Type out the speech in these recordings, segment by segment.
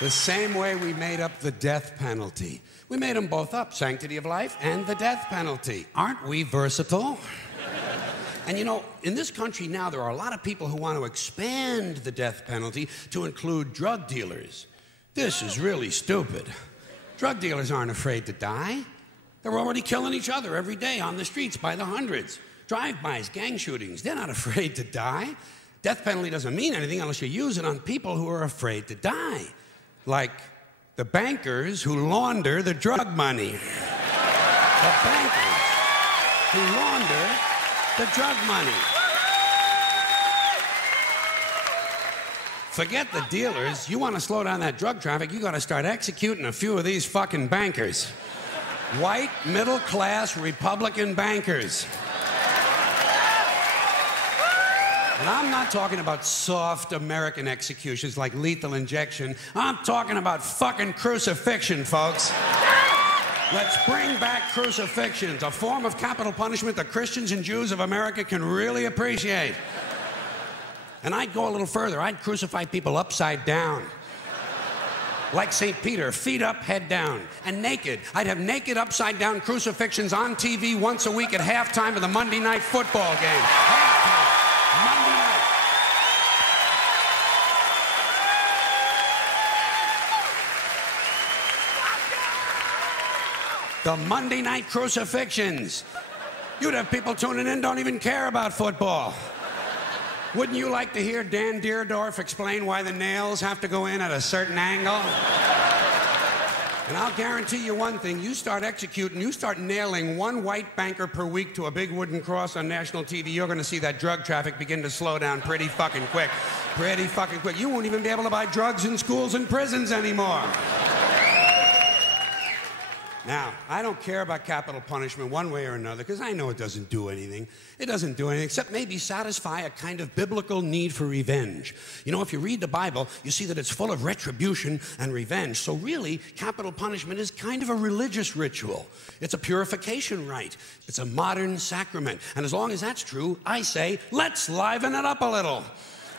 The same way we made up the death penalty. We made them both up, Sanctity of Life and the death penalty. Aren't we versatile? And you know, in this country now, there are a lot of people who want to expand the death penalty to include drug dealers. This is really stupid. Drug dealers aren't afraid to die. They're already killing each other every day on the streets by the hundreds. Drive-bys, gang shootings, they're not afraid to die. Death penalty doesn't mean anything unless you use it on people who are afraid to die. Like the bankers who launder the drug money. The bankers who launder the drug money. Forget the dealers. You want to slow down that drug traffic, you got to start executing a few of these fucking bankers. White, middle-class Republican bankers. And I'm not talking about soft American executions like lethal injection. I'm talking about fucking crucifixion, folks. Let's bring back crucifixions, a form of capital punishment that Christians and Jews of America can really appreciate. And I'd go a little further. I'd crucify people upside down. Like St. Peter, feet up, head down, and naked. I'd have naked upside-down crucifixions on TV once a week at halftime of the Monday night football game. Halftime. Monday night. The Monday night crucifixions. You'd have people tuning in, don't even care about football. Wouldn't you like to hear Dan Deerdorf explain why the nails have to go in at a certain angle? And I'll guarantee you one thing, you start executing, you start nailing one white banker per week to a big wooden cross on national TV, you're gonna see that drug traffic begin to slow down pretty fucking quick. Pretty fucking quick. You won't even be able to buy drugs in schools and prisons anymore. Now, I don't care about capital punishment one way or another, because I know it doesn't do anything. It doesn't do anything except maybe satisfy a kind of biblical need for revenge. You know, if you read the Bible, you see that it's full of retribution and revenge. So really, capital punishment is kind of a religious ritual. It's a purification rite. It's a modern sacrament. And as long as that's true, I say, let's liven it up a little.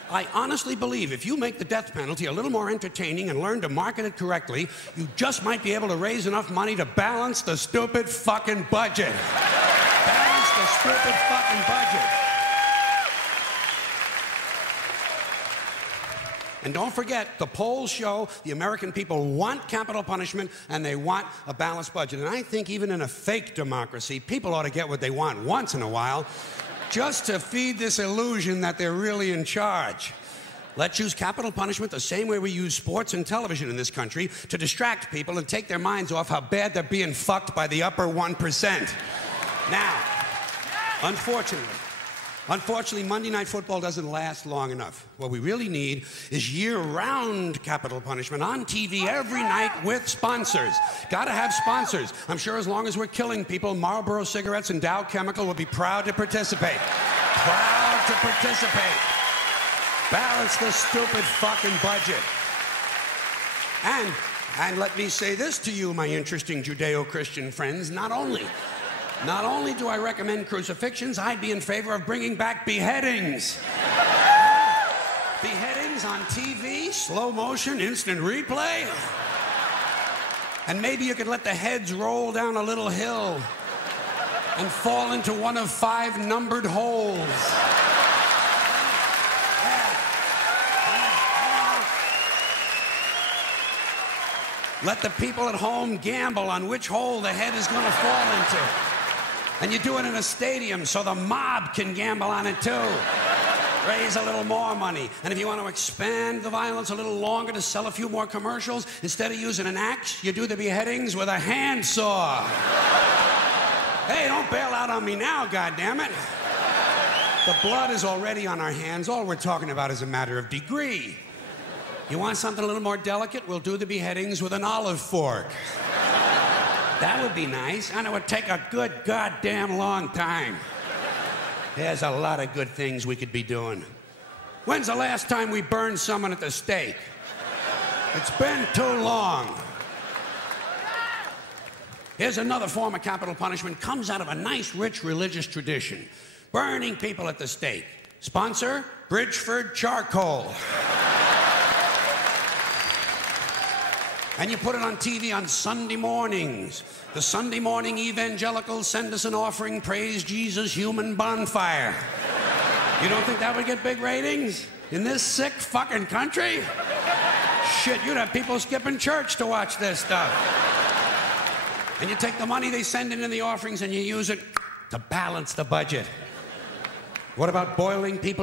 I honestly believe if you make the death penalty a little more entertaining and learn to market it correctly, you just might be able to raise enough money to balance the stupid fucking budget. Balance the stupid fucking budget. And don't forget, the polls show the American people want capital punishment and they want a balanced budget. And I think even in a fake democracy, people ought to get what they want once in a while, just to feed this illusion that they're really in charge. Let's use capital punishment the same way we use sports and television in this country to distract people and take their minds off how bad they're being fucked by the upper 1%. Now, unfortunately, Monday Night Football doesn't last long enough. What we really need is year-round capital punishment on TV every night with sponsors. Gotta have sponsors. I'm sure as long as we're killing people, Marlboro Cigarettes and Dow Chemical will be proud to participate. Proud to participate. Balance the stupid fucking budget. And let me say this to you, my interesting Judeo-Christian friends, not only do I recommend crucifixions, I'd be in favor of bringing back beheadings. Beheadings on TV, slow motion, instant replay. And maybe you could let the heads roll down a little hill and fall into one of 5 numbered holes. Let the people at home gamble on which hole the head is going to fall into. And you do it in a stadium so the mob can gamble on it too. Raise a little more money. And if you want to expand the violence a little longer to sell a few more commercials, instead of using an axe, you do the beheadings with a handsaw. Hey, don't bail out on me now, goddammit. The blood is already on our hands. All we're talking about is a matter of degree. You want something a little more delicate? We'll do the beheadings with an olive fork. That would be nice, and it would take a good goddamn long time. There's a lot of good things we could be doing. When's the last time we burned someone at the stake? It's been too long. Here's another form of capital punishment. Comes out of a nice, rich religious tradition. Burning people at the stake. Sponsor, Bridgeford Charcoal. And you put it on TV on Sunday mornings. The Sunday morning evangelicals send us an offering, praise Jesus, human bonfire. You don't think that would get big ratings? In this sick fucking country? Shit, you'd have people skipping church to watch this stuff. And you take the money they send in the offerings and you use it to balance the budget. What about boiling people